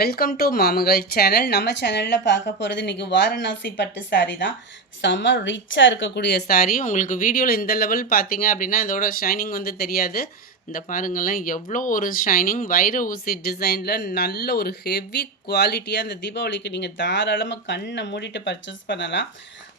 Welcome to மாமகள் channel. நம்ம சேனலில் பார்க்க போகிறது இன்றைக்கி வாரணாசி பட்டு சாரீ தான். செம்ம ரிச்சாக இருக்கக்கூடிய சாரீ. உங்களுக்கு வீடியோவில் இந்த லெவல் பார்த்தீங்க அப்படின்னா இதோட ஷைனிங் வந்து தெரியாது. இந்த பாருங்களேன் எவ்வளோ ஒரு ஷைனிங், வைர ஊசி டிசைனில் நல்ல ஒரு ஹெவி குவாலிட்டியாக இந்த தீபாவளிக்கு நீங்கள் தாராளமாக கண்ணை மூடிட்டு பர்ச்சேஸ் பண்ணலாம்.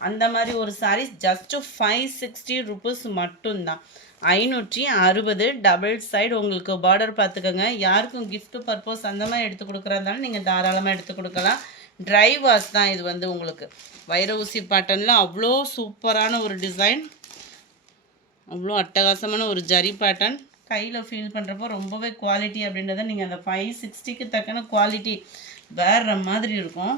அந்த மாதிரி ஒரு சாரீ ஜஸ்ட்டு 560 ருபீஸ் மட்டும்தான். 560 டபுள் சைடு உங்களுக்கு பார்டர் பார்த்துக்கோங்க. யாருக்கும் கிஃப்ட் பர்பஸ் அந்த மாதிரி எடுத்து கொடுக்குறதாலும் நீங்கள் தாராளமாக எடுத்து கொடுக்கலாம். ட்ரை வாஷ் தான் இது வந்து உங்களுக்கு. வைர ஊசி பேட்டர்னில் அவ்வளோ சூப்பரான ஒரு டிசைன், அவ்வளோ அட்டகாசமான ஒரு ஜரி பேட்டர்ன். கையில் ஃபீல் பண்ணுறப்போ ரொம்பவே குவாலிட்டி அப்படின்றத நீங்கள் அந்த 560க்கு தக்கன குவாலிட்டி வேறு மாதிரி இருக்கும்.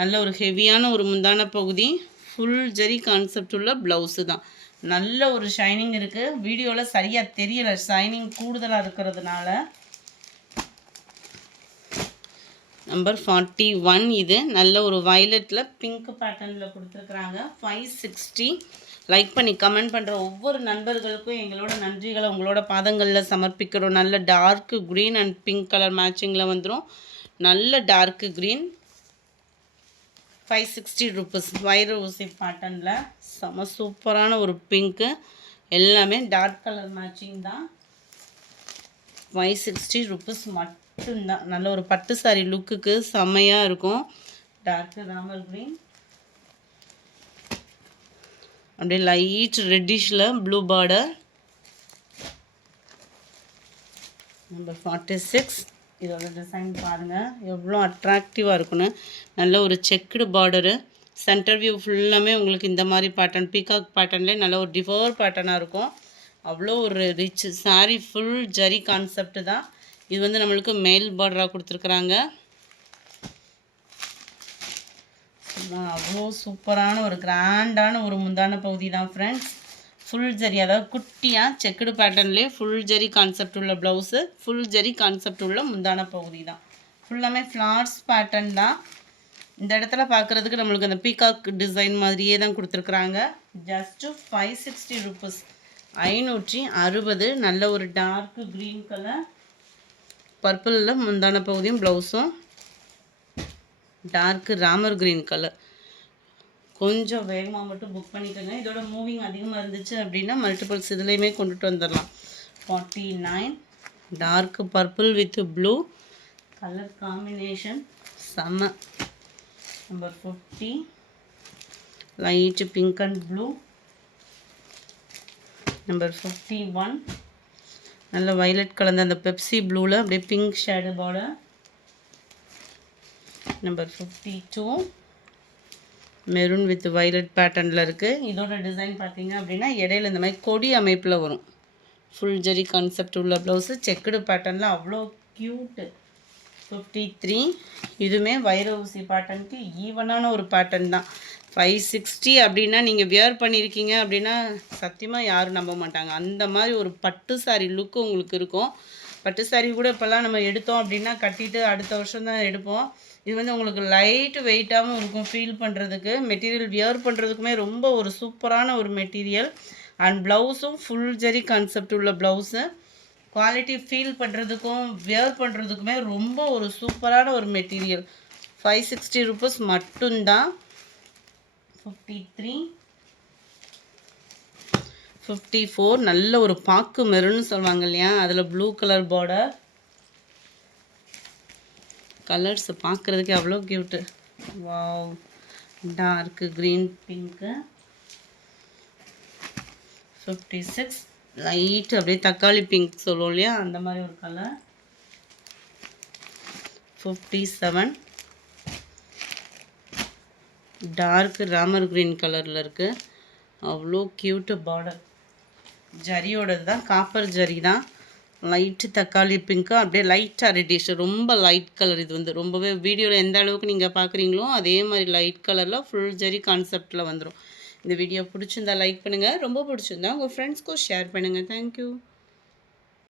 நல்ல ஒரு ஹெவியான ஒரு முந்தான பகுதி, ஃபுல் ஜரி கான்செப்ட் உள்ள ப்ளவுஸு தான். நல்ல ஒரு ஷைனிங் இருக்குது. வீடியோவில் சரியாக தெரியலை, ஷைனிங் கூடுதலாக இருக்கிறதுனால. நம்பர் 41 இது. நல்ல ஒரு வயலட்டில் பிங்க் பேட்டர்னில் கொடுத்துருக்குறாங்க. 560. லைக் பண்ணி கமெண்ட் பண்ணுற ஒவ்வொரு நண்பர்களுக்கும் எங்களோட நன்றிகளை உங்களோட பாதங்களில் சமர்ப்பிக்கிறோம். நல்ல dark green and pink colour மேட்சிங்கில் வந்துடும். நல்ல டார்க்கு க்ரீன். 560 ருபீஸ். வைர ஊசி பேட்டர்னில் செம சூப்பரான ஒரு பிங்க்கு. எல்லாமே டார்க் கலர் மேட்சிங் தான். 560 ருபீஸ் மட்டும்தான். நல்ல ஒரு பட்டு சாரி லுக்குக்கு செம்மையாக இருக்கும். டார்க்கு ராமர் க்ரீன், அப்படியே லைட் ரெட்டிஷில் ப்ளூ பார்டர். நம்பர் 46. இதோட டிசைன் பாருங்கள் எவ்வளோ அட்ராக்டிவாக இருக்குன்னு. நல்ல ஒரு செக்குடு பார்டரு. சென்டர் வியூ ஃபுல்லாமே உங்களுக்கு இந்த மாதிரி பேட்டர்ன், பீகாக் பேட்டர்ன்லேயே நல்ல ஒரு டிஃபர் பேட்டர்னாக இருக்கும். அவ்வளோ ஒரு rich sari. Full zari concept தான் இது. வந்து நம்மளுக்கு மேல் பார்டராக கொடுத்துருக்குறாங்க. அவ்வளோ சூப்பரான ஒரு கிராண்டான ஒரு முந்தான பகுதி தான் ஃப்ரெண்ட்ஸ். ஃபுல் ஜரி, அதாவது குட்டியாக செக்குடு பேட்டர்ன்லேயே ஃபுல் ஜரி கான்செப்ட் உள்ள ப்ளவுஸு, ஃபுல் ஜரி கான்செப்ட் உள்ள முந்தான பகுதி தான். ஃபுல்லாமே ஃப்ளார்ஸ் பேட்டர்ன் தான். இந்த இடத்துல பார்க்குறதுக்கு நம்மளுக்கு அந்த பீகாக் டிசைன் மாதிரியே தான் கொடுத்துருக்குறாங்க. Just 560 rupees. 560. நல்ல ஒரு டார்க்கு க்ரீன் கலர், பர்பிளில் முந்தான பகுதியும் ப்ளவுஸும். டார்க்கு ராமர் க்ரீன் கலர். கொஞ்சம் வேகமாக மட்டும் புக் பண்ணிக்கோங்க. இதோட மூவிங் அதிகமாக இருந்துச்சு அப்படின்னா மல்டிபிள்ஸ் இதுலேயுமே கொண்டுட்டு வந்துடலாம். 49. Dark purple with blue colour combination செம்ம. Number 50. Light pink and blue. Number 51. நல்ல வயலட் கலந்த அந்த பெப்சி ப்ளூவில் அப்படியே pink shade border. Number 52. Maroon with violet பேட்டர்னில் இருக்குது. இதோட டிசைன் பார்த்தீங்க அப்படின்னா இடையில இந்த மாதிரி கொடி அமைப்பில் வரும். ஃபுல் ஜரி கான்செப்ட் உள்ள ப்ளவுஸு, செக்குடு பேட்டர்னில் அவ்வளோ க்யூட்டு. 53. இதுவுமே வைர ஊசி பேட்டர்னுக்கு ஈவனான ஒரு பேட்டர்ன் தான். 560 அப்படின்னா நீங்கள் வியர் பண்ணியிருக்கீங்க அப்படின்னா சத்தியமாக யாரும் நம்ப மாட்டாங்க. அந்த மாதிரி ஒரு பட்டு சாரி லுக்கு உங்களுக்கு இருக்கும். பட்டு சாரி கூட இப்போல்லாம் நம்ம எடுத்தோம் அப்படின்னா கட்டிட்டு அடுத்த வருஷம் தான் எடுப்போம். இது வந்து உங்களுக்கு லைட் வெயிட்டாகவும் இருக்கும் ஃபீல் பண்ணுறதுக்கு. மெட்டீரியல் வியர் பண்ணுறதுக்குமே ரொம்ப ஒரு சூப்பரான ஒரு மெட்டீரியல். அண்ட் ப்ளவுஸும் ஃபுல் ஜரி கான்செப்ட் உள்ள ப்ளவுஸு. குவாலிட்டி ஃபீல் பண்ணுறதுக்கும் வியர் பண்ணுறதுக்குமே ரொம்ப ஒரு சூப்பரான ஒரு மெட்டீரியல். 560 ருபீஸ் மட்டும்தான். 53. 54. நல்ல ஒரு பாக்கு மெருன்னு சொல்லுவாங்க இல்லையா, அதில் ப்ளூ கலர் பார்டர். கலர்ஸ் பார்க்குறதுக்கே அவ்வளோ cute. Wow. Dark green pink. 56. Light அப்படியே தக்காளி பிங்க் சொல்லுவோம் இல்லையா, அந்த மாதிரி ஒரு கலர். 57. டார்க்கு ராமர் க்ரீன் கலரில் இருக்குது. அவ்வளோ க்யூட்டு பார்டர். ஜரியோடது தான், காப்பர் ஜரி தான். லைட்டு தக்காளி பிங்க்கு, அப்படியே லைட்டாக ரெட்டிஷ், ரொம்ப லைட் கலர். இது வந்து ரொம்பவே வீடியோவில் எந்த அளவுக்கு நீங்கள் பார்க்குறீங்களோ அதே மாதிரி லைட் கலரில் ஃபுல் ஜரி கான்செப்டில் வந்துடும். இந்த வீடியோ பிடிச்சிருந்தா லைக் பண்ணுங்கள். ரொம்ப பிடிச்சிருந்தா உங்கள் ஃப்ரெண்ட்ஸ்க்கும் ஷேர் பண்ணுங்கள். தேங்க்யூ.